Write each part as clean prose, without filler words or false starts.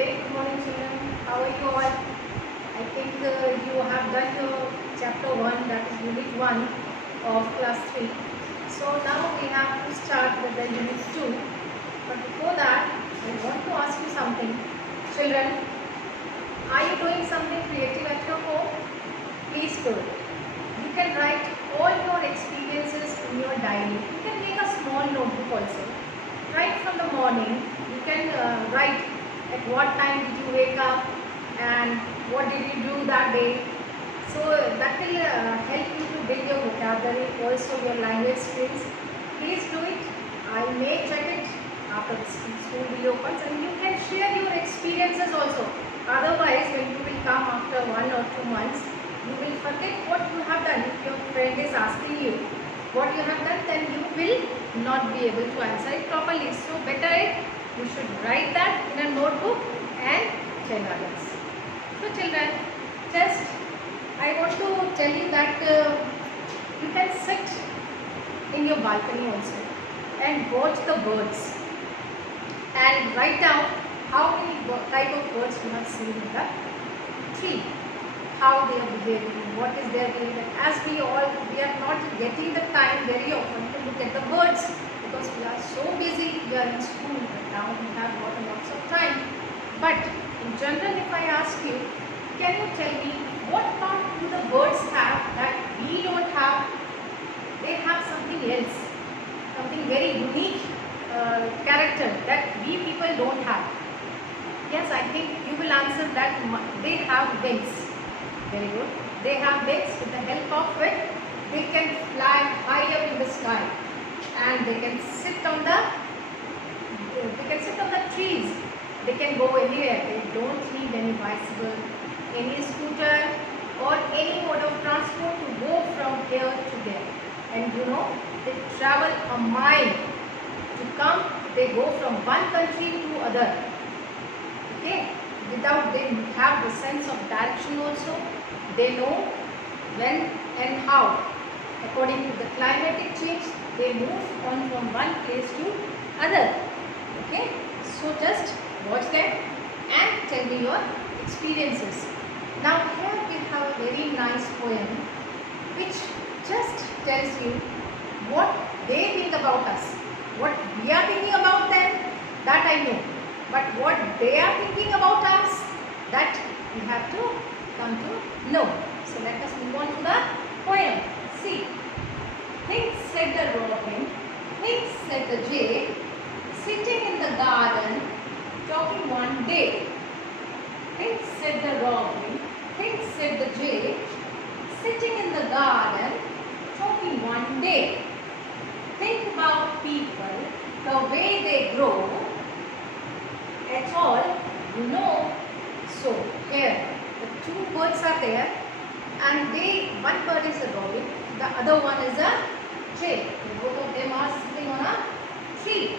Very good morning, children. How are you all? I think you have done your chapter 1, that is unit 1 of class 3. So now we have to start with the unit 2. But before that, I want to ask you something. Children, are you doing something creative at your home? Please do it. You can write all your experiences in your diary. You can make a small notebook also. Right from the morning, you can write at what time did you wake up and what did you do that day. So that will help you to build your vocabulary, also your language skills. Please do it. I may check it after the school reopens, and you can share your experiences also. Otherwise, when you will come after 1 or 2 months, you will forget what you have done. If your friend is asking you what you have done, then you will not be able to answer it properly. So better you should write that in a notebook and tell others. So children, just I want to tell you that you can sit in your balcony also and watch the birds and write down how many type of birds you have seen in the tree, how they are behaving, what is their behavior. As we are not getting the time very often to look at the birds because we are so busy, we are in school, but now we have got lots of time. But in general, if I ask you, can you tell me what part do the birds have that we don't have? They have something else, something very unique character that we people don't have. Yes, I think you will answer that they have wings. Very good. They have wings. With the help of it, they can fly high up in the sky, and they can sit on the trees. They can go anywhere. They don't need any bicycle, any scooter, or any mode of transport to go from here to there. And you know, they travel a mile to come. They go from one country to other. Okay, without they have the sense of direction also. They know when and how. According to the climatic change, they move on from one place to other. Okay, so just watch them and tell me your experiences. Now here we have a very nice poem which just tells you what they think about us. What we are thinking about them, that I know. But what they are thinking about us, that we have to come to know. So let us move on to the poem. See, things said the robin, things said the jay, sitting in the garden, talking one day. Things said the robin, things said the jay, sitting in the garden, talking one day. Think about people, the way they grow, at all, you know. So here the two birds are there, and one bird is a robin, the other one is a jay. Both of them are sitting on a tree,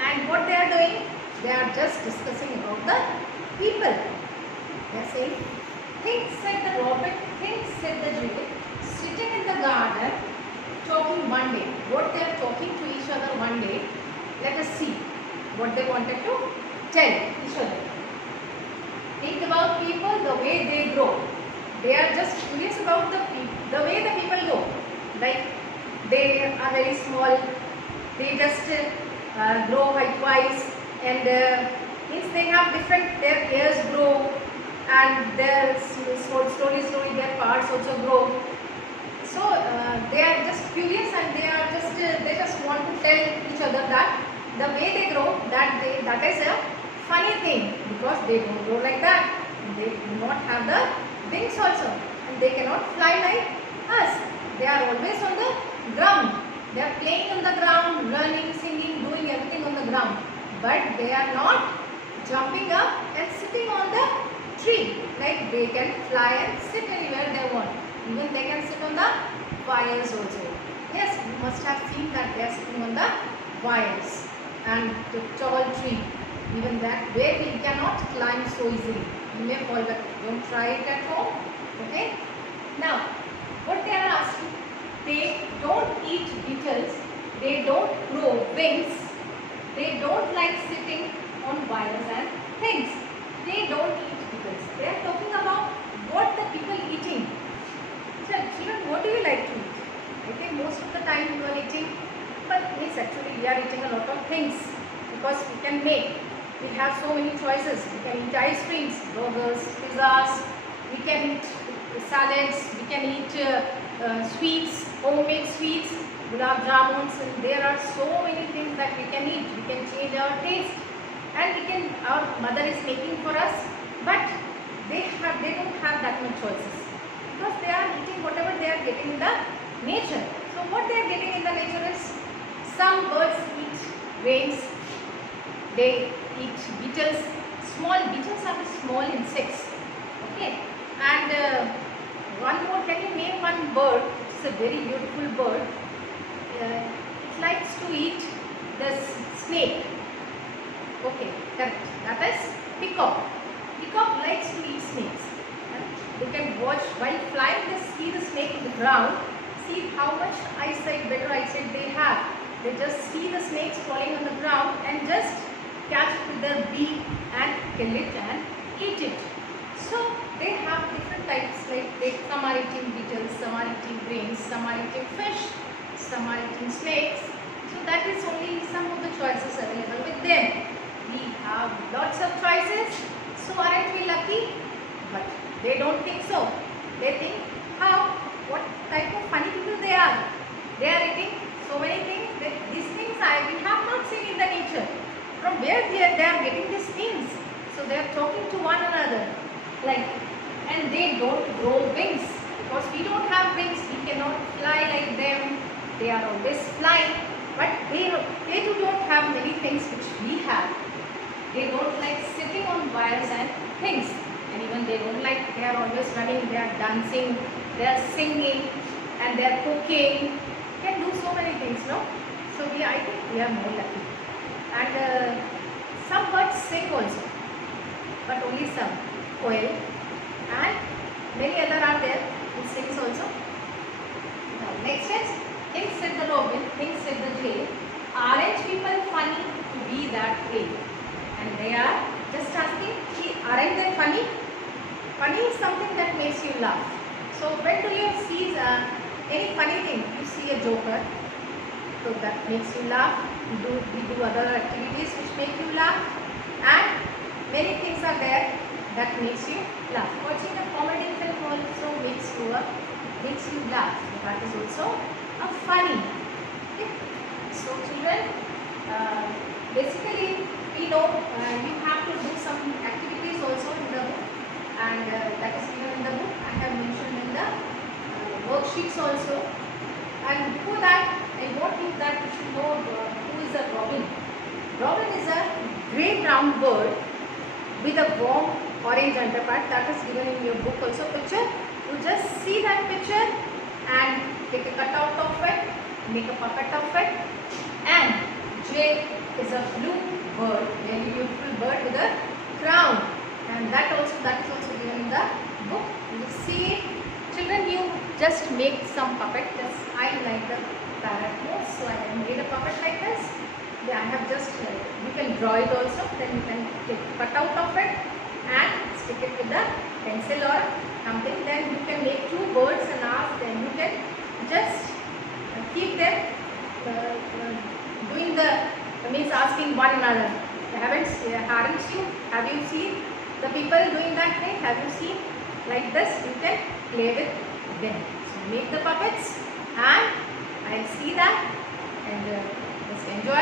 and what they are doing, they are just discussing about the people. They are saying, things said the robin, things said the jay, sitting in the garden, talking one day. What they are talking to each other one day, let us see what they wanted to tell each other. Think about people, the way they grow. They are just curious about the way the people grow. Like they are very small, they just grow height-wise, and means they have different, their hairs grow, and their slowly their parts also grow. So they are just curious, and they just want to tell each other that the way they grow, that is a funny thing, because they don't grow like that. They do not have the wings also, and they cannot fly like us. They are always on the ground. They are playing on the ground, running, singing, doing everything on the ground. But they are not jumping up and sitting on the tree. Like they can fly and sit anywhere they want. Even they can sit on the wires also. Yes, you must have seen that they are sitting on the wires and the tall tree. Even that way we cannot climb so easily. You may fall, but don't try it at home. Okay. Now, what they are asking, they don't eat beetles, they don't grow wings, they don't like sitting on wires and things. they don't eat pickles. They are talking about what the people eating. So children, what do you like to eat? I think most of the time you are eating, but yes, actually we are eating a lot of things because we can make. We have so many choices. We can eat ice creams, burgers, pizzas. We can eat salads. We can eat sweets, homemade sweets, gulab jamuns, and there are so many things that we can eat. We can change our taste, and we can. Our mother is making for us, but they don't have that much choices because they are eating whatever they are getting in the nature. So what they are getting in the nature is some birds eat grains, they eat beetles. Small beetles are the small insects. Okay, and one more. Can you name one bird? It's a very beautiful bird. It likes to eat the snake. Okay, correct. That is peacock. Peacock likes to eat snakes. You can watch while flying. They see the snake in the ground. See how much eyesight, better eyesight they have. They just see the snakes falling on the ground and just catch it with their beak and kill it and eat it. So they have different types, like some are eating beetles, some are eating grains, some are eating fish, some are eating snakes. So that is only some of the choices available with them. We have lots of choices. So aren't we lucky? But they don't think so. They think how, what type of funny people they are. They are eating so many things. These things we have not seen in the nature. From where they are getting these things? So they are talking to one another. Like, and they don't grow wings because we don't have wings. We cannot fly like them. They are always flying, but they too don't have many things which we have. They don't like sitting on wires and things, and even they don't like. They are always running. They are dancing. They are singing, and they are cooking. Can do so many things, no? So I think we are more lucky. And some birds sing also, but only some. Quail and many other are there who sings also. Now next is, King said the robin, King said the jay, aren't people funny to be that way? And they are just asking, aren't they funny? Funny is something that makes you laugh. So when do you see any funny thing? You see a joker, so that makes you laugh. We do other activities which make you laugh, and many things are there that makes you laugh. Watching a comedy film also makes you laugh. So that is also a funny. Okay. So children, basically we know you have to do some activities also in the book, and that is given in the book. I have mentioned in the worksheets also. And before that, I want you that you should know who is a robin. Robin is a grey-brown bird with a warm orange underpart. That is given in your book also picture. You just see that picture and take a cutout of it, make a puppet of it. And jay is a blue bird, very beautiful bird with a crown, and that is also given in the book. You see it. Children, you just make some puppet. I like the parrot most, so I have made a puppet like this. Yeah, I have just, you can draw it also, then you can take cut out of it and stick it with the pencil or something. Then you can make two birds and ask them. You can just keep them doing means asking one another. Have you seen the people doing that thing? Have you seen like this? You can play with them. So make the puppets and I'll see that, and just enjoy